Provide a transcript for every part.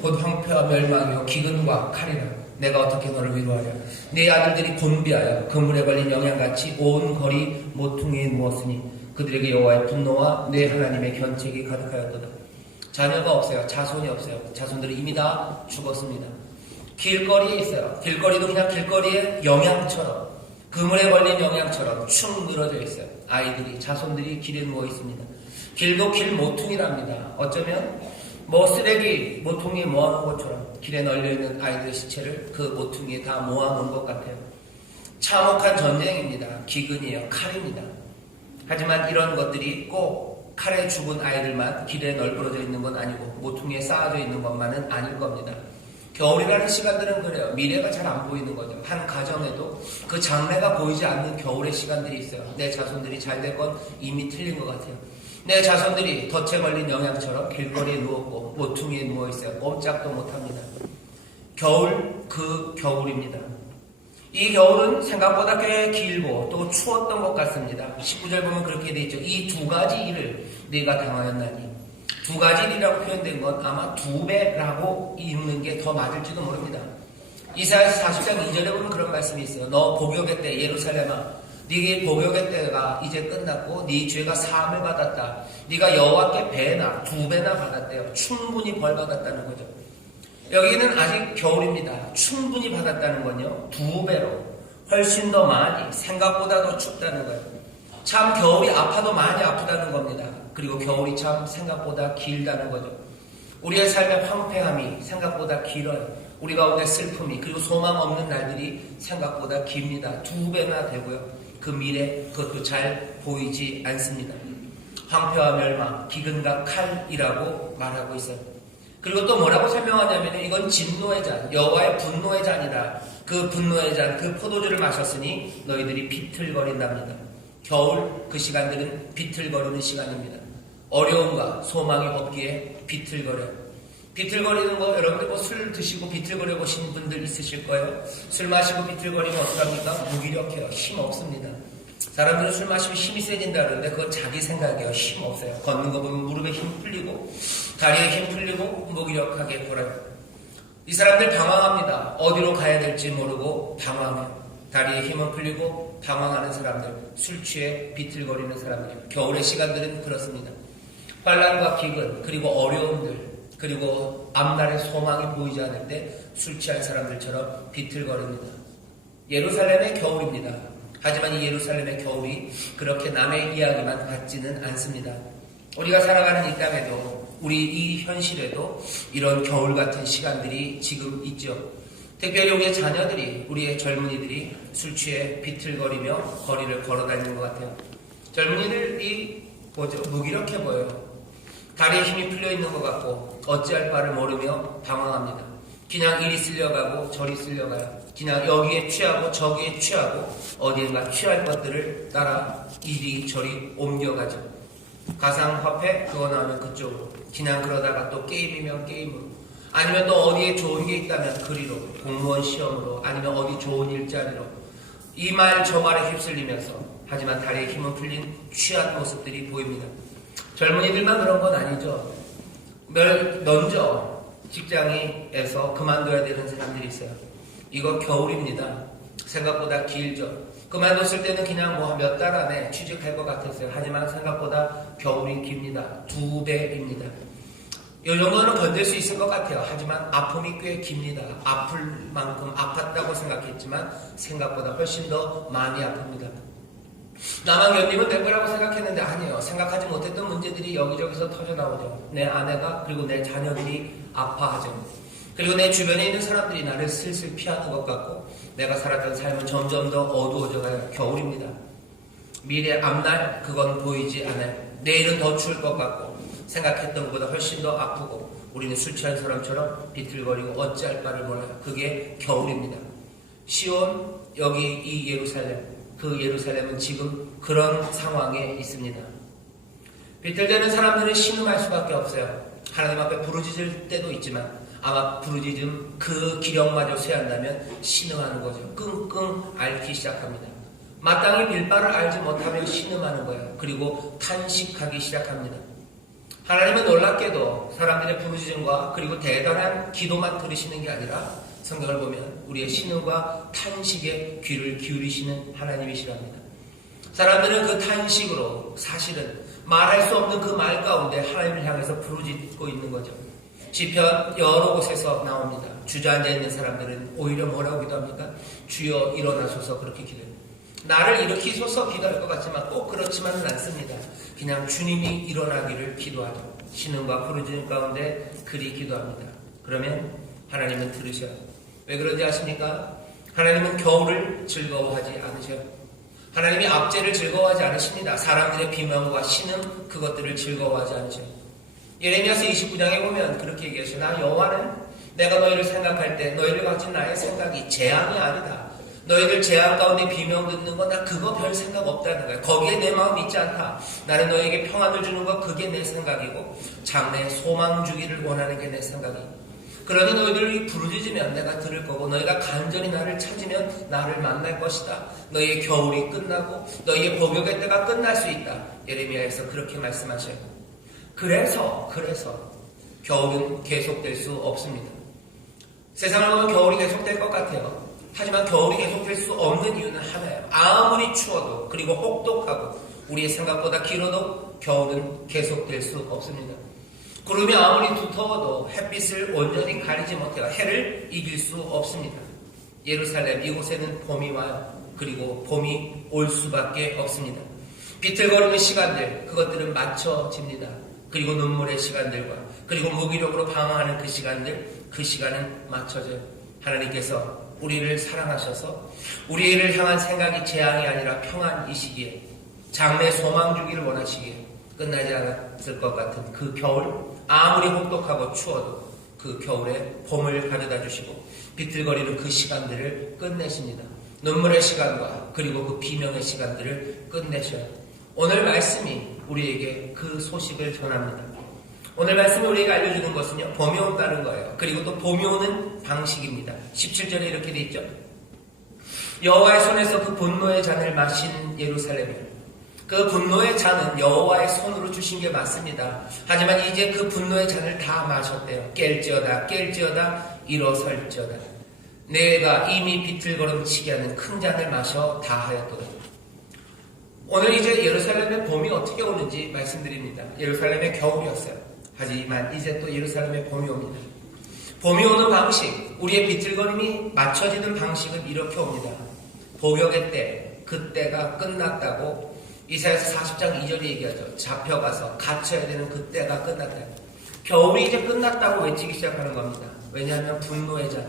곧 황폐와 멸망이요 기근과 칼이라. 내가 어떻게 너를 위로하랴. 네 아들들이 곤비하여 그물에 걸린 영양같이 온 거리 모퉁이에 누웠으니 그들에게 여호와의 분노와 내 하나님의 견책이 가득하였도다. 자녀가 없어요. 자손이 없어요. 자손들이 이미 다 죽었습니다. 길거리에 있어요. 길거리도 그냥 길거리에 영양처럼, 그물에 걸린 영양처럼 축 늘어져 있어요. 아이들이, 자손들이 길에 누워 있습니다. 길도 길 모퉁이랍니다. 어쩌면 쓰레기 모퉁이에 모아놓은 것처럼 길에 널려있는 아이들의 시체를 그 모퉁이에 다 모아놓은 것 같아요. 참혹한 전쟁입니다. 기근이에요. 칼입니다. 하지만 이런 것들이 꼭 칼에 죽은 아이들만 길에 널브러져 있는 건 아니고 모퉁이에 쌓아져 있는 것만은 아닐 겁니다. 겨울이라는 시간들은 그래요. 미래가 잘 안 보이는 거죠. 한 가정에도 그 장래가 보이지 않는 겨울의 시간들이 있어요. 내 자손들이 잘 될 건 이미 틀린 것 같아요. 내 자손들이 덫에 걸린 영양처럼 길거리에 누웠고 모퉁이에 누워있어요. 꼼짝도 못합니다. 겨울, 그 겨울입니다. 이 겨울은 생각보다 꽤 길고 또 추웠던 것 같습니다. 19절 보면 그렇게 돼 있죠. 이 두 가지 일을 네가 당하였나니. 두 가지 일이라고 표현된 건 아마 두 배라고 읽는 게 더 맞을지도 모릅니다. 이사야서 40장 2절에 보면 그런 말씀이 있어요. 너 복역의 때 예루살렘아, 네게 복역의 때가 이제 끝났고 네 죄가 사함을 받았다. 네가 여호와께 배나 두 배나 받았대요. 충분히 벌 받았다는 거죠. 여기는 아직 겨울입니다. 충분히 받았다는 건요, 두 배로 훨씬 더 많이, 생각보다 더 춥다는 거예요. 참 겨울이 아파도 많이 아프다는 겁니다. 그리고 겨울이 참 생각보다 길다는 거죠. 우리의 삶의 황폐함이 생각보다 길어요. 우리 가운데 슬픔이, 그리고 소망 없는 날들이 생각보다 깁니다. 두 배나 되고요. 그 미래, 그것도 잘 보이지 않습니다. 황폐와 멸망, 기근과 칼이라고 말하고 있어요. 그리고 또 뭐라고 설명하냐면 이건 진노의 잔, 여호와의 분노의 잔이다. 그 분노의 잔, 그 포도주를 마셨으니 너희들이 비틀거린답니다. 겨울 그 시간들은 비틀거리는 시간입니다. 어려움과 소망이 없기에 비틀거려요. 비틀거리는 거, 여러분들 술 드시고 비틀거려 보신 분들 있으실 거예요. 술 마시고 비틀거리면 어떡합니까? 무기력해요. 힘 없습니다. 사람들은 술 마시면 힘이 세진다 그러는데 그건 자기 생각이에요. 힘 없어요. 걷는 거 보면 무릎에 힘 풀리고 다리에 힘 풀리고 무기력하게 걸어요. 이 사람들 방황합니다. 어디로 가야 될지 모르고 방황해요. 다리에 힘은 풀리고 방황하는 사람들, 술 취해 비틀거리는 사람들. 겨울의 시간들은 그렇습니다. 환난과 기근, 그리고 어려움들, 그리고 앞날의 소망이 보이지 않을 때 술 취한 사람들처럼 비틀거립니다. 예루살렘의 겨울입니다. 하지만 이 예루살렘의 겨울이 그렇게 남의 이야기만 같지는 않습니다. 우리가 살아가는 이 땅에도, 우리 이 현실에도 이런 겨울 같은 시간들이 지금 있죠. 특별히 우리의 자녀들이, 우리의 젊은이들이 술 취해 비틀거리며 거리를 걸어다니는 것 같아요. 젊은이들이 무기력해 보여요. 다리에 힘이 풀려있는 것 같고 어찌할 바를 모르며 방황합니다. 그냥 이리 쓸려가고 저리 쓸려가요. 그냥 여기에 취하고 저기에 취하고 어디엔가 취할 것들을 따라 이리저리 옮겨가죠. 가상화폐 그거 나오면 그쪽으로, 그냥 그러다가 또 게임이면 게임으로, 아니면 또 어디에 좋은 게 있다면 그리로, 공무원 시험으로, 아니면 어디 좋은 일자리로, 이 말 저 말에 휩쓸리면서, 하지만 다리에 힘은 풀린 취한 모습들이 보입니다. 젊은이들만 그런 건 아니죠. 먼저 직장에서 그만둬야 되는 사람들이 있어요. 이거 겨울입니다. 생각보다 길죠. 그만뒀을 때는 그냥 몇 달 안에 취직할 것 같았어요. 하지만 생각보다 겨울이 깁니다. 두 배입니다. 이 정도는 견딜 수 있을 것 같아요. 하지만 아픔이 꽤 깁니다. 아플 만큼 아팠다고 생각했지만 생각보다 훨씬 더 많이 아픕니다. 나만 견디면 될 거라고 생각했는데 아니에요. 생각하지 못했던 문제들이 여기저기서 터져나오죠. 내 아내가, 그리고 내 자녀들이 아파하죠. 그리고 내 주변에 있는 사람들이 나를 슬슬 피하는 것 같고 내가 살았던 삶은 점점 더 어두워져가요. 겨울입니다. 미래 앞날 그건 보이지 않아요. 내일은 더 추울 것 같고 생각했던 것보다 훨씬 더 아프고 우리는 술 취한 사람처럼 비틀거리고 어찌할 바를 몰라요. 그게 겨울입니다. 시온, 여기 이 예루살렘, 그 예루살렘은 지금 그런 상황에 있습니다. 비틀대는 사람들은 신음할 수밖에 없어요. 하나님 앞에 부르짖을 때도 있지만 아마 부르짖음 그 기력마저 쇠한다면 신음하는 거죠. 끙끙 앓기 시작합니다. 마땅히 빌 바를 알지 못하며 신음하는 거예요. 그리고 탄식하기 시작합니다. 하나님은 놀랍게도 사람들의 부르짖음과 그리고 대단한 기도만 들으시는 게 아니라 성경을 보면 우리의 신음과 탄식에 귀를 기울이시는 하나님이시랍니다. 사람들은 그 탄식으로 사실은 말할 수 없는 그 말 가운데 하나님을 향해서 부르짖고 있는 거죠. 시편 여러 곳에서 나옵니다. 주저앉아 있는 사람들은 오히려 뭐라고 기도합니까? 주여 일어나소서 그렇게 기도해요. 나를 일으키소서 기도할 것 같지만 꼭 그렇지만은 않습니다. 그냥 주님이 일어나기를 기도하죠. 신음과 부르짖음 가운데 그리 기도합니다. 그러면 하나님은 들으셔요. 왜 그런지 아십니까? 하나님은 겨울을 즐거워하지 않으셔요. 하나님이 압제를 즐거워하지 않으십니다. 사람들의 비명과 신음 그것들을 즐거워하지 않으셔요. 예레미야서 29장에 보면 그렇게 얘기하셔요. 나 여호와는 내가 너희를 생각할 때 너희를 가진 나의 생각이 재앙이 아니다. 너희들 재앙 가운데 비명 듣는 거 나 그거 별 생각 없다는 거야. 거기에 내 마음이 있지 않다. 나는 너에게 평안을 주는 거 그게 내 생각이고 장래에 소망 주기를 원하는 게 내 생각이고 그러니 너희들이 부르짖으면 내가 들을 거고 너희가 간절히 나를 찾으면 나를 만날 것이다. 너희의 겨울이 끝나고 너희의 복역의 때가 끝날 수 있다. 예레미야에서 그렇게 말씀하셔요. 그래서 겨울은 계속될 수 없습니다. 세상을 보면 겨울이 계속될 것 같아요. 하지만 겨울이 계속될 수 없는 이유는 하나예요. 아무리 추워도 그리고 혹독하고 우리의 생각보다 길어도 겨울은 계속될 수 없습니다. 구름이 아무리 두터워도 햇빛을 온전히 가리지 못해요. 해를 이길 수 없습니다. 예루살렘 이곳에는 봄이 와요. 그리고 봄이 올 수밖에 없습니다. 비틀거리는 시간들 그것들은 맞춰집니다. 그리고 눈물의 시간들과 그리고 무기력으로 방황하는 그 시간들 그 시간은 맞춰져요. 하나님께서 우리를 사랑하셔서 우리를 향한 생각이 재앙이 아니라 평안이시기에 장래 소망 주기를 원하시기에 끝나지 않았을 것 같은 그 겨울 아무리 혹독하고 추워도 그 겨울에 봄을 가져다 주시고 비틀거리는 그 시간들을 끝내십니다. 눈물의 시간과 그리고 그 비명의 시간들을 끝내셔요. 오늘 말씀이 우리에게 그 소식을 전합니다. 오늘 말씀이 우리에게 알려주는 것은요, 봄이 온다는 거예요. 그리고 또 봄이 오는 방식입니다. 17절에 이렇게 돼 있죠. 여호와의 손에서 그 분노의 잔을 마신 예루살렘이요. 그 분노의 잔은 여호와의 손으로 주신 게 맞습니다. 하지만 이제 그 분노의 잔을 다 마셨대요. 깰지어다 일어설지어다. 내가 이미 비틀거름치게 하는 큰 잔을 마셔 다 하였도다. 오늘 이제 예루살렘의 봄이 어떻게 오는지 말씀드립니다. 예루살렘의 겨울이었어요. 하지만 이제 또 예루살렘의 봄이 옵니다. 봄이 오는 방식, 우리의 비틀거림이 맞춰지는 방식은 이렇게 옵니다. 복역의 때, 그때가 끝났다고 이사야서 40장 2절이 얘기하죠. 잡혀가서 갇혀야 되는 그때가 끝났다. 겨울이 이제 끝났다고 외치기 시작하는 겁니다. 왜냐하면 분노의 잔,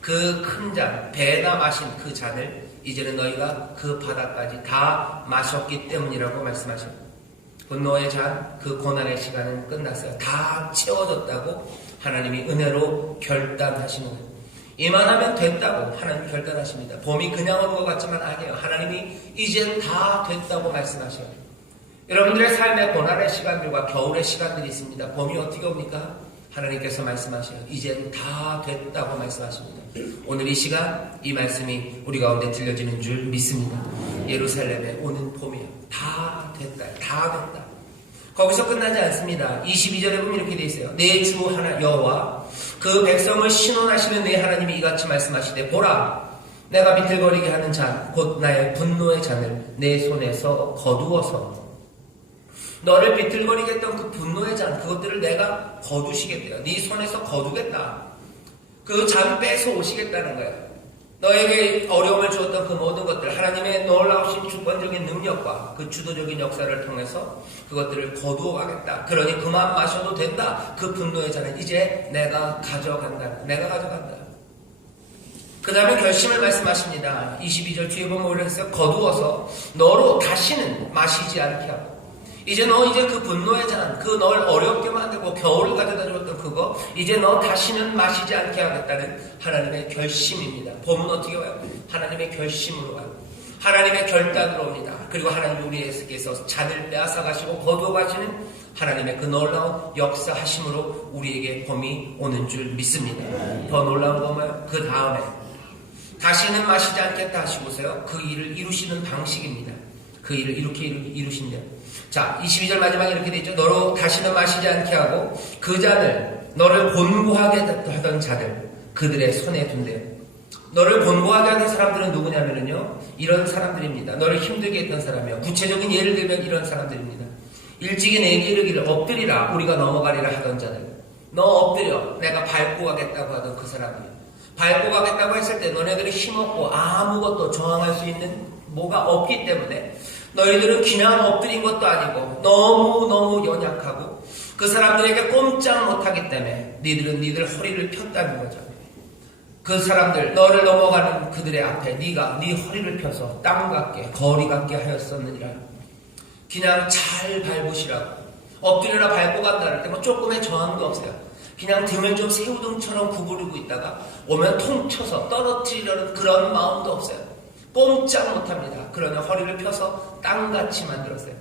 그 큰 잔, 배나 마신 그 잔을 이제는 너희가 그 바다까지 다 마셨기 때문이라고 말씀하십니다. 분노의 잔, 그 고난의 시간은 끝났어요. 다 채워졌다고 하나님이 은혜로 결단하시는 거예요. 이만하면 됐다고 하나님이 결단하십니다. 봄이 그냥 오는 것 같지만 아니에요. 하나님이 이젠 다 됐다고 말씀하셔요. 여러분들의 삶의 고난의 시간들과 겨울의 시간들이 있습니다. 봄이 어떻게 옵니까? 하나님께서 말씀하셔요. 이젠 다 됐다고 말씀하십니다. 오늘 이 시간 이 말씀이 우리 가운데 들려지는 줄 믿습니다. 예루살렘에 오는 봄이요. 다 됐다. 다 됐다. 거기서 끝나지 않습니다. 22절에 보면 이렇게 되어 있어요. 내 주 하나 여호와 그 백성을 신원하시는 내 하나님이 이같이 말씀하시되 보라 내가 비틀거리게 하는 잔 곧 나의 분노의 잔을 내 손에서 거두어서 너를 비틀거리게 했던 그 분노의 잔 그것들을 내가 거두시겠대요. 네 손에서 거두겠다. 그 잔 빼서 오시겠다는 거예요. 너에게 어려움을 주었던 그 모든 것들 하나님의 놀라우신 주권적인 능력과 그 주도적인 역사를 통해서 그것들을 거두어 가겠다. 그러니 그만 마셔도 된다. 그 분노의 잔은 이제 내가 가져간다. 내가 가져간다. 그 다음에 결심을 말씀하십니다. 22절 뒤에 보면 올려서 거두어서 너로 다시는 마시지 않게 하고 이제 그 분노의 잔, 그 널 어렵게 만들고 겨울을 가져다 줬던 그거 이제 너 다시는 마시지 않게 하겠다는 하나님의 결심입니다. 봄은 어떻게 와요? 하나님의 결심으로 와요. 하나님의 결단으로 옵니다. 그리고 하나님 우리에게서 잔을 빼앗아 가시고 거두어 가시는 하나님의 그 놀라운 역사하심으로 우리에게 봄이 오는 줄 믿습니다. 더 놀라운 건 그 다음에 다시는 마시지 않겠다 하시고서요. 그 일을 이루시는 방식입니다. 그 일을 이렇게 이루신대요. 자, 22절 마지막에 이렇게 되어 있죠. 너로 다시는 마시지 않게 하고 그 잔을 너를 곤고하게 하던 자들 그들의 손에 둔대요. 너를 곤고하게 하는 사람들은 누구냐면요, 이런 사람들입니다. 너를 힘들게 했던 사람이요. 구체적인 예를 들면 이런 사람들입니다. 일찍이 내게 이르기를 엎드리라 우리가 넘어가리라 하던 자들. 너 엎드려 내가 밟고 가겠다고 하던 그 사람이요. 밟고 가겠다고 했을 때 너네들이 힘없고 아무것도 저항할 수 있는 뭐가 없기 때문에 너희들은 그냥 엎드린 것도 아니고 너무너무 연약하고 그 사람들에게 꼼짝 못하기 때문에 니들은 니들 허리를 폈다는 거죠. 그 사람들 너를 넘어가는 그들의 앞에 네가 네 허리를 펴서 땅 같게 거리 같게 하였었느니라. 그냥 잘 밟으시라고. 엎드려라 밟고 간다 할 때 뭐 조금의 저항도 없어요. 그냥 등을 좀 새우등처럼 구부리고 있다가 오면 통쳐서 떨어뜨리려는 그런 마음도 없어요. 꼼짝 못합니다. 그러나 허리를 펴서 땅같이 만들었어요.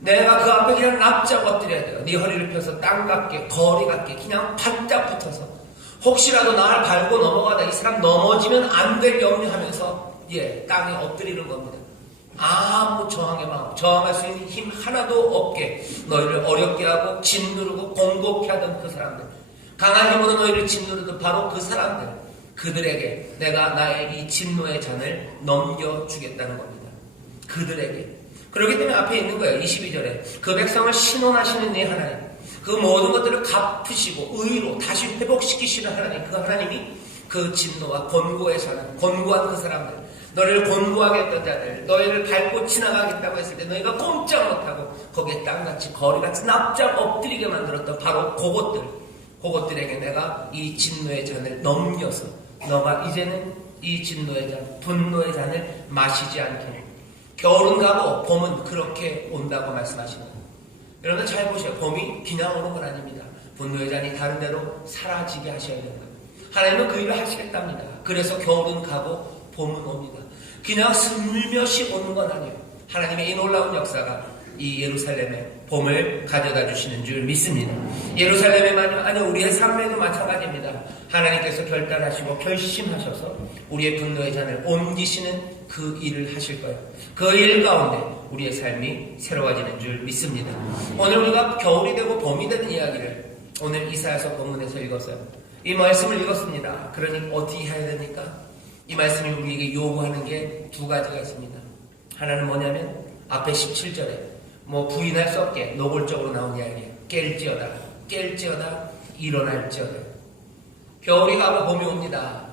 내가 그 앞에 그냥 납작 엎드려야 돼요. 네 허리를 펴서 땅 같게 거리 같게 그냥 바짝 붙어서 혹시라도 나를 밟고 넘어가다 이 사람 넘어지면 안 될 염려하면서 땅에 엎드리는 겁니다. 아무 저항의 마음, 저항할 수 있는 힘 하나도 없게 너희를 어렵게 하고 짓누르고 공곡해 하던 그 사람들, 강한 힘으로 너희를 짓누르던 바로 그 사람들, 그들에게 내가 나의 이 진노의 잔을 넘겨주겠다는 겁니다. 그들에게. 그렇기 때문에 앞에 있는 거예요. 22절에 그 백성을 신원하시는 네 하나님, 그 모든 것들을 갚으시고 의로 다시 회복시키시는 하나님, 그 하나님이 그 진노와 권고의 사람, 권고한 그 사람들, 너를 권고하게 했던 자들, 너희를 밟고 지나가겠다고 했을 때 너희가 꼼짝 못하고 거기에 땅같이 거리같이 납작 엎드리게 만들었던 바로 그것들에게 내가 이 진노의 잔을 넘겨서 너가 이제는 이 진노의 잔, 분노의 잔을 마시지 않게. 겨울은 가고 봄은 그렇게 온다고 말씀하시는 거예요. 여러분 잘 보세요. 봄이 그냥 오는 건 아닙니다. 분노의 잔이 다른 데로 사라지게 하셔야 되는 거예요. 하나님은 그 일을 하시겠답니다. 그래서 겨울은 가고 봄은 옵니다. 그냥 슬며시 오는 건 아니에요. 하나님의 이 놀라운 역사가 이 예루살렘에 봄을 가져다 주시는 줄 믿습니다. 예루살렘에만요, 아니 우리의 삶에도 마찬가지입니다. 하나님께서 결단하시고 결심하셔서 우리의 분노의 잔을 옮기시는 그 일을 하실 거예요. 그 일 가운데 우리의 삶이 새로워지는 줄 믿습니다. 오늘 우리가 겨울이 되고 봄이 되는 이야기를 오늘 이사야서 본문에서 읽었어요. 이 말씀을 읽었습니다. 그러니 어떻게 해야 됩니까? 이 말씀이 우리에게 요구하는 게 두 가지가 있습니다. 하나는 뭐냐면 앞에 17절에 부인할 수 없게 노골적으로 나온 이야기예요. 깰지어다 일어날지어다. 겨울이 가고 봄이 옵니다.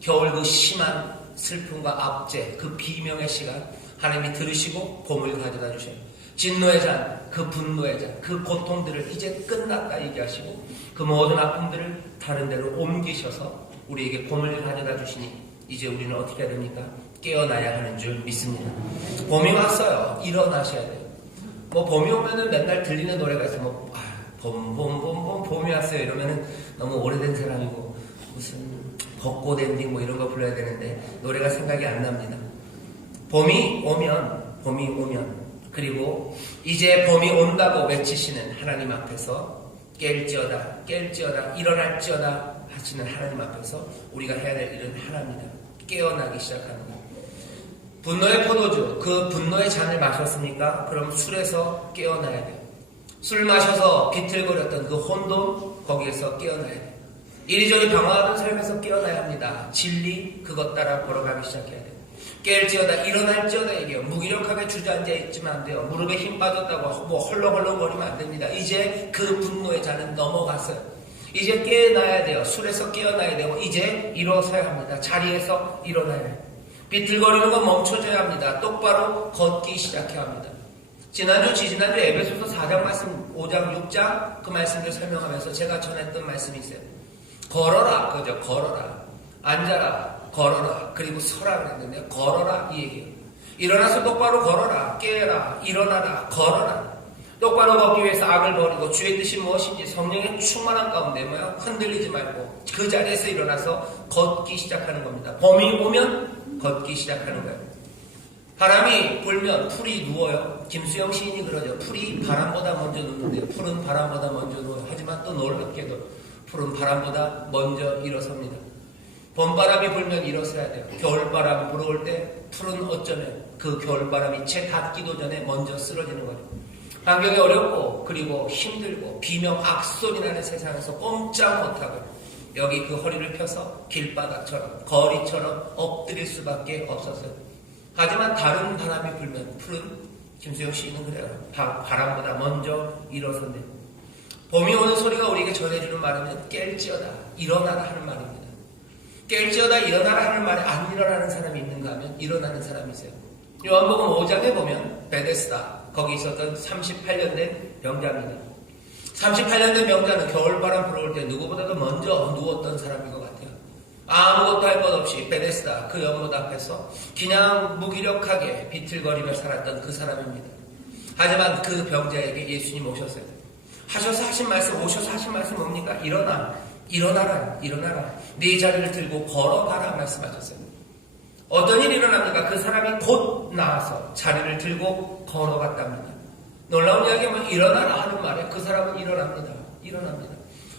겨울 그 심한 슬픔과 압제, 그 비명의 시간 하나님이 들으시고 봄을 가져다 주셔요. 진노의 잔, 그 분노의 잔, 그 고통들을 이제 끝났다 얘기하시고 그 모든 아픔들을 다른 데로 옮기셔서 우리에게 봄을 가져다 주시니 이제 우리는 어떻게 해야 됩니까? 깨어나야 하는 줄 믿습니다. 봄이 왔어요. 일어나셔야 돼요. 봄이 오면은 맨날 들리는 노래가 있어요. 봄이 왔어요. 이러면은 너무 오래된 사람이고 무슨 벚꽃 엔딩 이런 거 불러야 되는데 노래가 생각이 안 납니다. 봄이 오면 그리고 이제 봄이 온다고 외치시는 하나님 앞에서 깰지어다 일어날지어다 하시는 하나님 앞에서 우리가 해야 될 일은 하나입니다. 깨어나기 시작하는 것. 분노의 포도주, 그 분노의 잔을 마셨습니까? 그럼 술에서 깨어나야 돼요. 술 마셔서 비틀거렸던 그 혼돈, 거기에서 깨어나야 돼요. 이리저리 방황하던 삶에서 깨어나야 합니다. 진리, 그것 따라 걸어가기 시작해야 돼요. 깰지어다 일어날지어다 얘기해요. 무기력하게 주저앉아 있지만 안 돼요. 무릎에 힘 빠졌다고 헐렁헐렁거리면 안 됩니다. 이제 그 분노의 잔은 넘어갔어요. 이제 깨어나야 돼요. 술에서 깨어나야 되고 이제 일어서야 합니다. 자리에서 일어나야 해요. 비틀거리는 건 멈춰줘야 합니다. 똑바로 걷기 시작해야 합니다. 지지난주 에베소서 4장 말씀, 5장, 6장 그 말씀을 설명하면서 제가 전했던 말씀이 있어요. 걸어라, 그죠? 걸어라. 앉아라, 걸어라. 그리고 서라 그랬는데 걸어라 이 얘기예요. 일어나서 똑바로 걸어라. 깨라, 일어나라, 걸어라. 똑바로 걷기 위해서 악을 버리고 주의 뜻이 무엇인지 성령의 충만한 가운데 흔들리지 말고 그 자리에서 일어나서 걷기 시작하는 겁니다. 봄이 오면 걷기 시작하는 거예요. 바람이 불면 풀이 누워요. 김수영 시인이 그러죠. 풀이 바람보다 먼저 눕는데요. 풀은 바람보다 먼저 누워요. 하지만 또 놀랍게도 풀은 바람보다 먼저 일어섭니다. 봄바람이 불면 일어서야 돼요. 겨울바람이 불어올 때 풀은 어쩌면 그 겨울바람이 채 닿기도 전에 먼저 쓰러지는 거죠. 환경이 어렵고 그리고 힘들고 비명 악소리 나는 세상에서 꼼짝 못하고 여기 그 허리를 펴서 길바닥처럼 거리처럼 엎드릴 수밖에 없었어요. 하지만 다른 바람이 불면 풀은 김수영 씨는 그래요. 바람보다 먼저 일어선대요. 봄이 오는 소리가 우리에게 전해주는 말은 깰지어다 일어나라 하는 말입니다. 깰지어다 일어나라 하는 말에 안 일어나는 사람이 있는가 하면 일어나는 사람이 있어요. 요한복음 5장에 보면 베데스다 거기 있었던 38년 된 병자입니다. 38년 된 병자는 겨울바람 불어올 때 누구보다도 먼저 누웠던 사람인 것 같아요. 아무것도 할 것 없이 베데스다 그 연못 앞에서 그냥 무기력하게 비틀거리며 살았던 그 사람입니다. 하지만 그 병자에게 예수님 오셨어요. 오셔서 하신 말씀 뭡니까? 일어나라 네 자리를 들고 걸어가라 말씀하셨어요. 어떤 일이 일어납니까? 그 사람이 곧 나와서 자리를 들고 걸어갔답니다. 놀라운 이야기는 일어나라 하는 말에 그 사람은 일어납니다.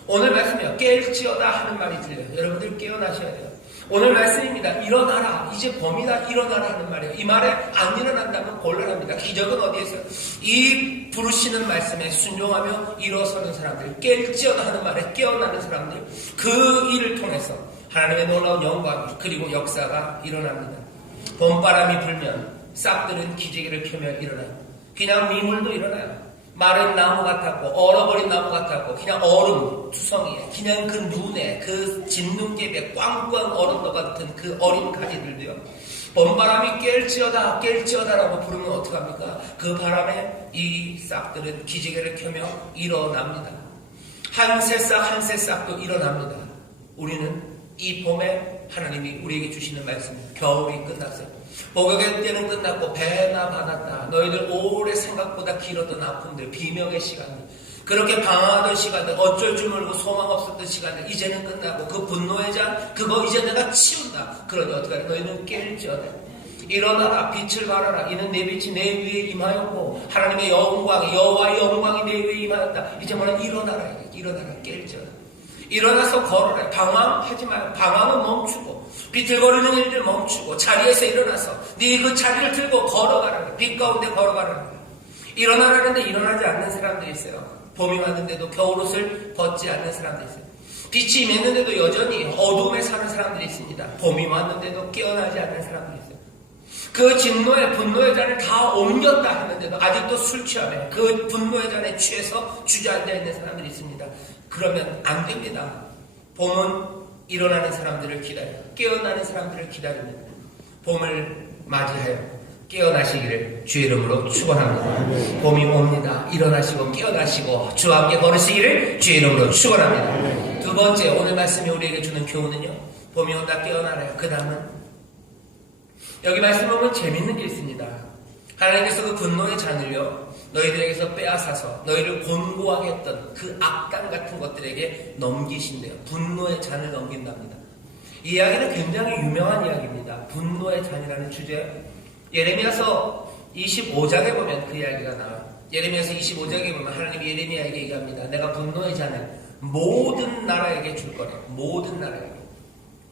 오늘 말씀이요. 깰지어다 하는 말이 들려요. 여러분들 깨어나셔야 돼요. 오늘 말씀입니다. 일어나라. 이제 봄이다. 일어나라 하는 말이에요. 이 말에 안 일어난다면 곤란합니다. 기적은 어디에 있어요? 이 부르시는 말씀에 순종하며 일어서는 사람들, 깰지어다 하는 말에 깨어나는 사람들, 그 일을 통해서 하나님의 놀라운 영광 그리고 역사가 일어납니다. 봄바람이 불면 싹들은 기지개를 켜며 일어나요. 그냥 미물도 일어나요. 마른 나무 같았고 얼어버린 나무 같았고 그냥 얼음 투성이에 그냥 그 눈에 그 진눈깨비에 꽝꽝 얼은 것 같은 그 어린 가지들도요. 봄바람이 깰지어다라고 부르면 어떡합니까? 그 바람에 이 싹들은 기지개를 켜며 일어납니다. 한 새싹도 일어납니다. 우리는 이 봄에 하나님이 우리에게 주시는 말씀, 겨울이 끝났어요. 복역의 때는 끝났고 배나 받았다. 너희들 오래 생각보다 길었던 아픔들, 비명의 시간들, 그렇게 방황하던 시간들, 어쩔 줄 모르고 소망 없었던 시간들 이제는 끝나고 그 분노의 잔 그거 이제 내가 치운다. 그러니 어떡하냐? 너희는 깰지어다. 일어나라 빛을 발하라. 이는 내 빛이 내 위에 임하였고 하나님의 영광이 여호와의 영광이 내 위에 임하였다. 이제 뭐라 일어나라 깰지어다. 일어나서 걸어라. 방황하지 마요. 방황은 멈추고 비틀거리는 일들 멈추고 자리에서 일어나서 네 그 자리를 들고 걸어가라. 빛 가운데 걸어가라. 일어나라는데 일어나지 않는 사람들이 있어요. 봄이 왔는데도 겨울옷을 벗지 않는 사람들이 있어요. 빛이 임했는데도 여전히 어둠에 사는 사람들이 있습니다. 봄이 왔는데도 깨어나지 않는 사람들이 있어요. 그 진노의 분노의 잔을 다 옮겼다 하는데도 아직도 술 취하며 그 분노의 잔에 취해서 주저앉아 있는 사람들이 있습니다. 그러면 안 됩니다. 봄은 일어나는 사람들을 기다려요. 깨어나는 사람들을 기다립니다. 봄을 맞이하여 깨어나시기를 주의 이름으로 축원합니다. 봄이 옵니다. 일어나시고 깨어나시고 주와 함께 걸으시기를 주의 이름으로 축원합니다. 두 번째 오늘 말씀이 우리에게 주는 교훈은요. 봄이 온다 깨어나라요. 그 다음은 여기 말씀 보면 재밌는 게 있습니다. 하나님께서 그 분노의 잔을요. 너희들에게서 빼앗아서 너희를 곤고하게 했던 그 악당 같은 것들에게 넘기신대요. 분노의 잔을 넘긴답니다. 이 이야기는 굉장히 유명한 이야기입니다. 분노의 잔이라는 주제. 예레미야서 25장에 보면 그 이야기가 나와요. 예레미야서 25장에 보면 하나님이 예레미야에게 얘기합니다. 내가 분노의 잔을 모든 나라에게 줄 거래요. 모든 나라에게.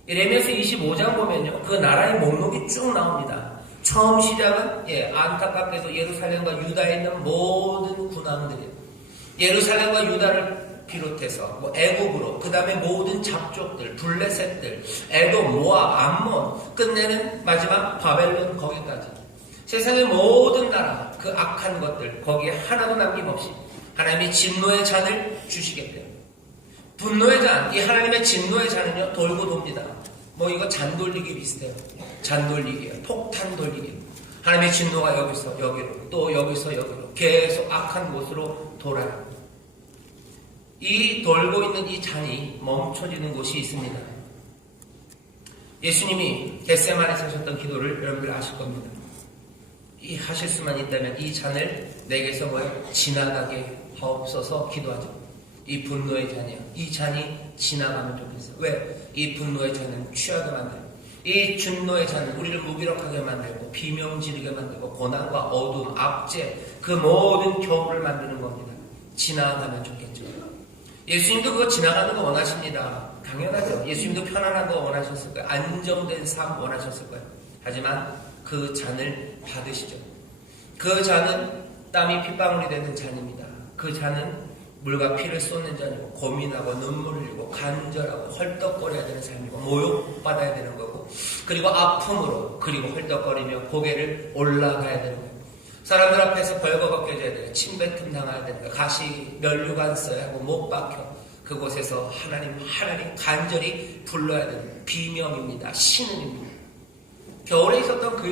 예레미야서 25장 보면요. 그 나라의 목록이 쭉 나옵니다. 처음 시작은 안타깝게도 예루살렘과 유다에 있는 모든 군왕들이에요. 예루살렘과 유다를 비롯해서 애국으로 그 다음에 모든 잡족들, 블레셋들, 에돔, 모압, 암몬 끝내는 마지막 바벨론 거기까지 세상의 모든 나라 그 악한 것들 거기에 하나도 남김없이 하나님이 진노의 잔을 주시겠대요. 분노의 잔, 이 하나님의 진노의 잔은요 돌고 돕니다. 뭐 이거 잔 돌리기 비슷해요. 잔 돌리기예요. 폭탄 돌리기. 하나님의 진노가 여기서 여기로 또 여기서 여기로 계속 악한 곳으로 돌아요. 이 돌고 있는 이 잔이 멈춰지는 곳이 있습니다. 예수님이 겟세마네에 하셨던 기도를 여러분들 아실 겁니다. 이 하실 수만 있다면 이 잔을 내게서 지나가게 하옵소서 기도하죠. 이 분노의 잔이요. 이 잔이 지나가면 좋겠어요. 왜? 이 분노의 잔은 취하게 만들고 이 진노의 잔은 우리를 무기력하게 만들고 비명 지르게 만들고 고난과 어두움, 압제 그 모든 겨울을 만드는 겁니다. 지나가면 좋겠죠. 예수님도 그거 지나가는 거 원하십니다. 당연하죠. 예수님도 편안한 거 원하셨을 거예요. 안정된 삶 원하셨을 거예요. 하지만 그 잔을 받으시죠. 그 잔은 땀이 핏방울이 되는 잔입니다. 그 잔은 물과 피를 쏟는 잔이고 고민하고 눈물을 흘리고 간절하고 헐떡거려야 되는 삶이고 모욕받아야 되는 거고 그리고 아픔으로 그리고 헐떡거리며 고개를 올라가야 되는 거예요. 사람들 앞에서 벌거벗겨져야 돼요. 침뱉음 당해야 되는 거예요. 가시 면류관 써야 하고 못 박혀 그곳에서 하나님 간절히 불러야 되는 비명입니다. 신음입니다. 겨울에 있었던 그